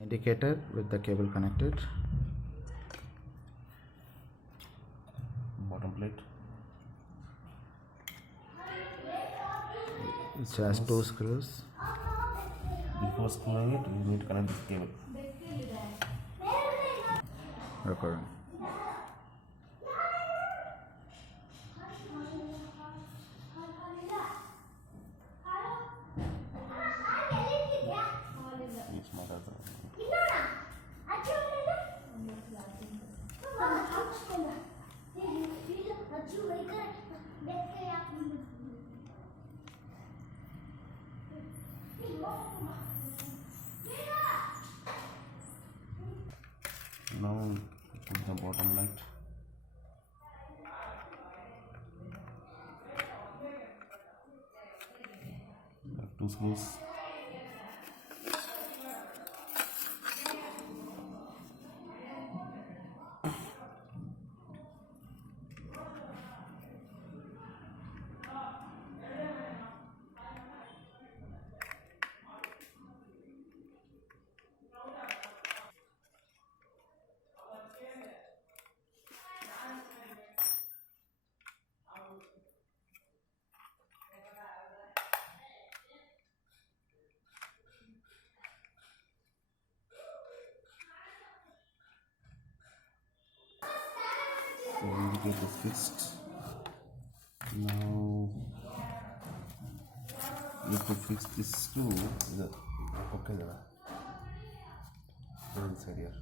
indicator with the cable connected, bottom plate which has 2 screws. before screwing it you need to connect this cable. Recording. It's not as now put the bottom light. There are 2 screws. So indicator is fixed. Now you have to fix this screw. Okay, inside here.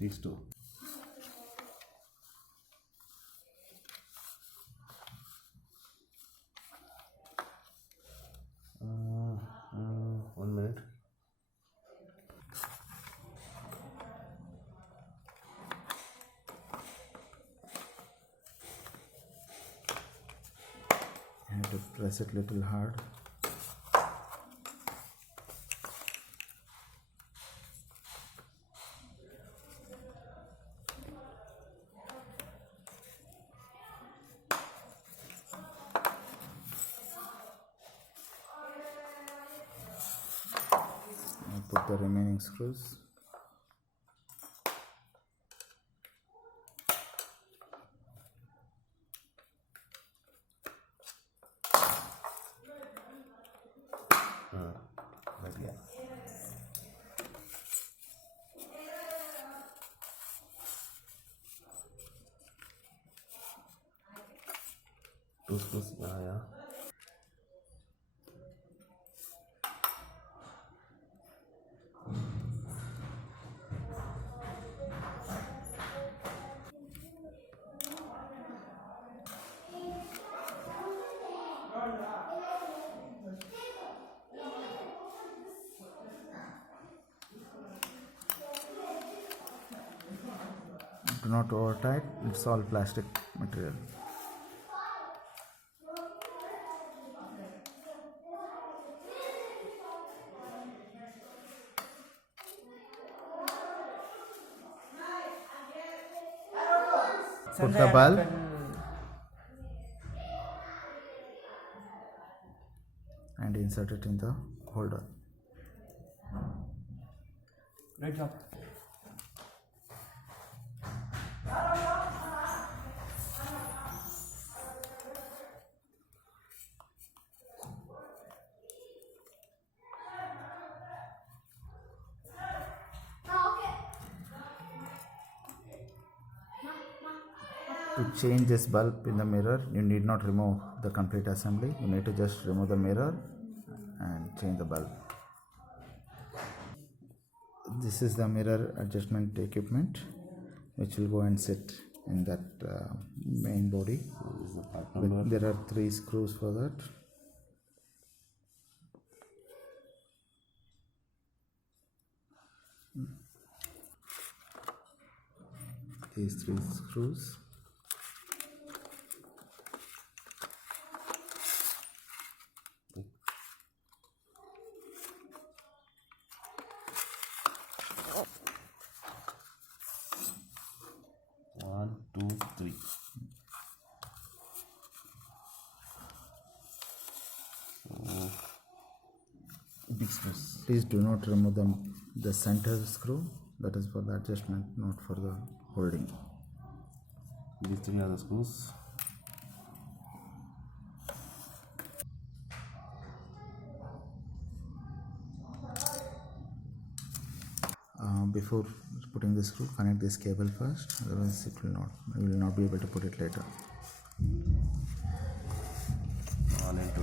These two. One minute. You have to press it little hard. And put the remaining screws. Like that. Two screws. Yeah. Do not over tight, it's all plastic material. Put the bulb and insert it in the holder. Great job. To change this bulb in the mirror, you need not remove the complete assembly. You need to just remove the mirror and change the bulb. This is the mirror adjustment equipment which will go and sit in that main body. There are 3 screws for that. These 3 screws. One, two, three. So big screws. please do not remove the center screw. That is for the adjustment, not for the holding. These three are the screws. Before putting the screw, connect this cable first, otherwise you will not be able to put it later. One and two.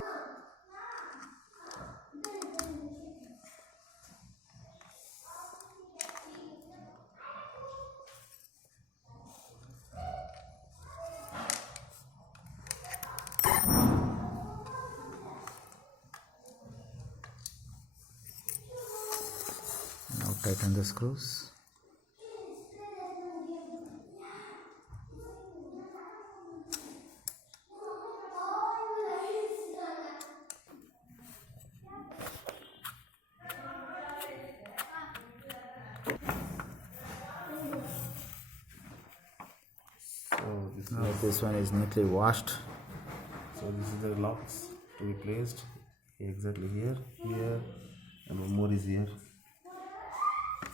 Now tighten the screws. So this Now this one is neatly washed. So this is the locks to be placed exactly here, and one more is here,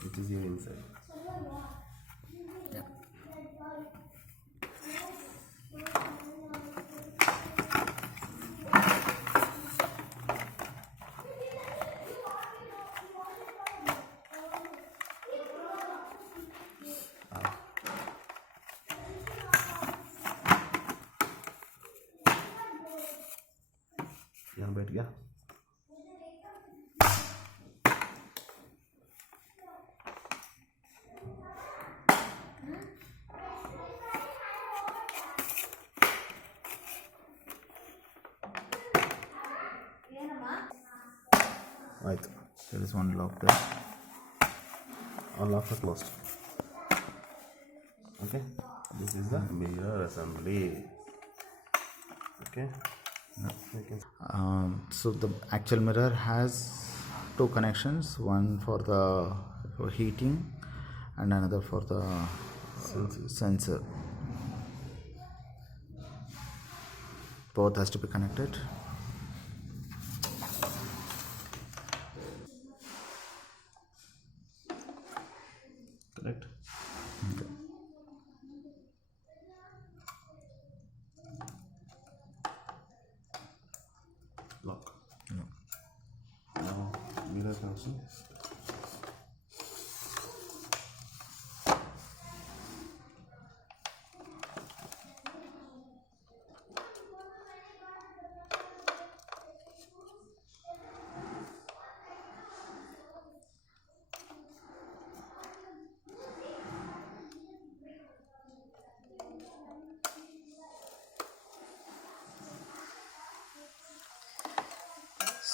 which is here inside. यहाँ बैठ गया. Right. There is one lock there. All locks are closed. Okay. This is the mirror assembly. Okay. You can So the actual mirror has two connections, one for heating and another for the sensor. Both has to be connected. correct. Lock. Now mirror connection.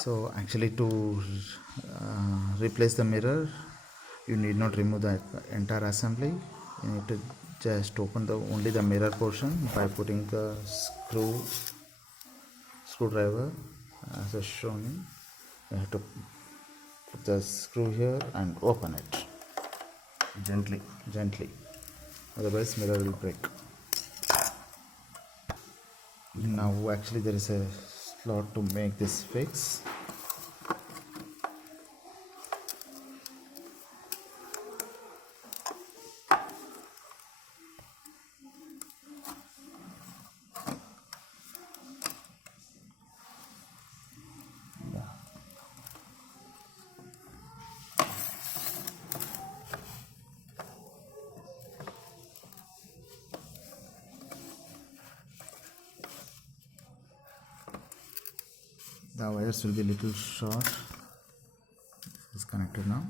So actually to replace the mirror, you need not remove the entire assembly. You need to just open only the mirror portion by putting the screwdriver as shown in. You have to put the screw here and open it Gently. otherwise mirror will break. Now actually there is a slot to make this fix. The wires will be little short. This is connected now.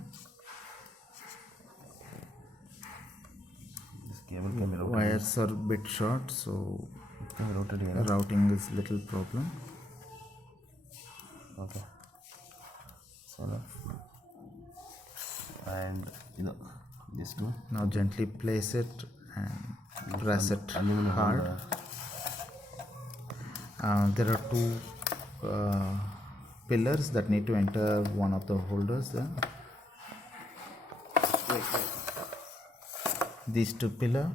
This cable can be routed. Wires are a bit short, so Can be routed here. routing is little problem. Okay. So and these two. Now gently place it and press it Aluminum hard. There are two pillars that need to enter one of the holders there. These two pillars,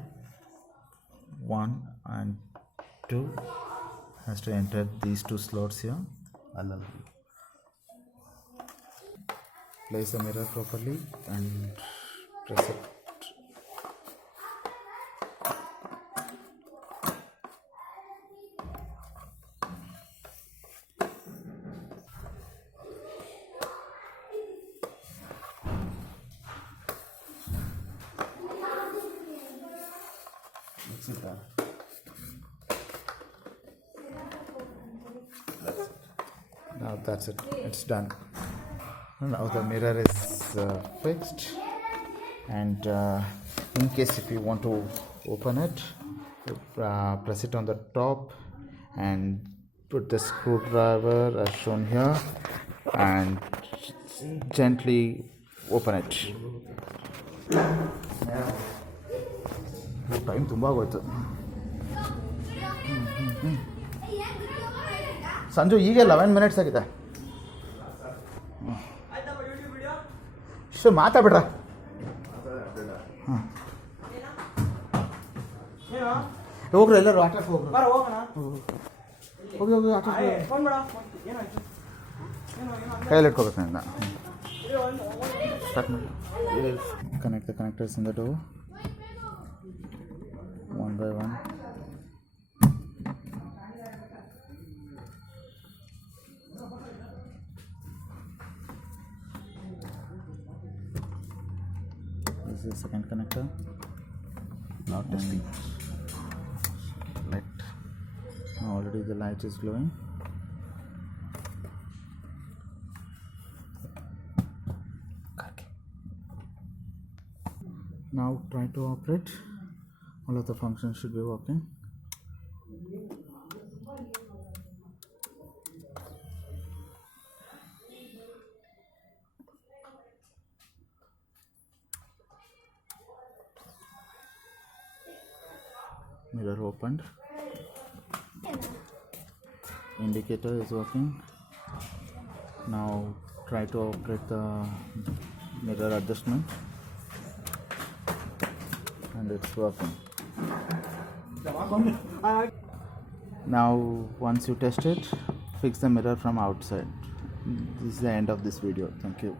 1 and 2, has to enter these two slots here. place the mirror properly and press it. That's it. Now that's it, it's done. Now the mirror is fixed, and in case if you want to open it, press it on the top and put the screwdriver as shown here and gently open it. Time ತುಂಬ ಆಗೋಯ್ತು. ಸಂಜು ಈಗ 11 minutes ಆಗಿದೆ. ಇಷ್ಟು ಮಾತಾಡ್ಬಿಡ್ರ. ಹಾಂ ಹೋಗ್ರಿ ಎಲ್ಲರೂ ಆಟ ಹೋಗ್ರಿ. ಹೋಗಿ ಹೋಗಿ ಆಟ ಕೈಯಲ್ಲಿ ಇಟ್ಕೋಬೇಕು ನನ್ನ. ಸ್ಟಾರ್ಟ್ ಮಾಡಿ. Connect the connectors in the door one by one. This is the second connector. Now testing. Light. Already the light is glowing. Now try to operate. All of the functions should be working. Mirror opened. Indicator is working. Now try to operate the mirror adjustment, and it's working. Now once you test it, fix the mirror from outside. This is the end of this video. Thank you.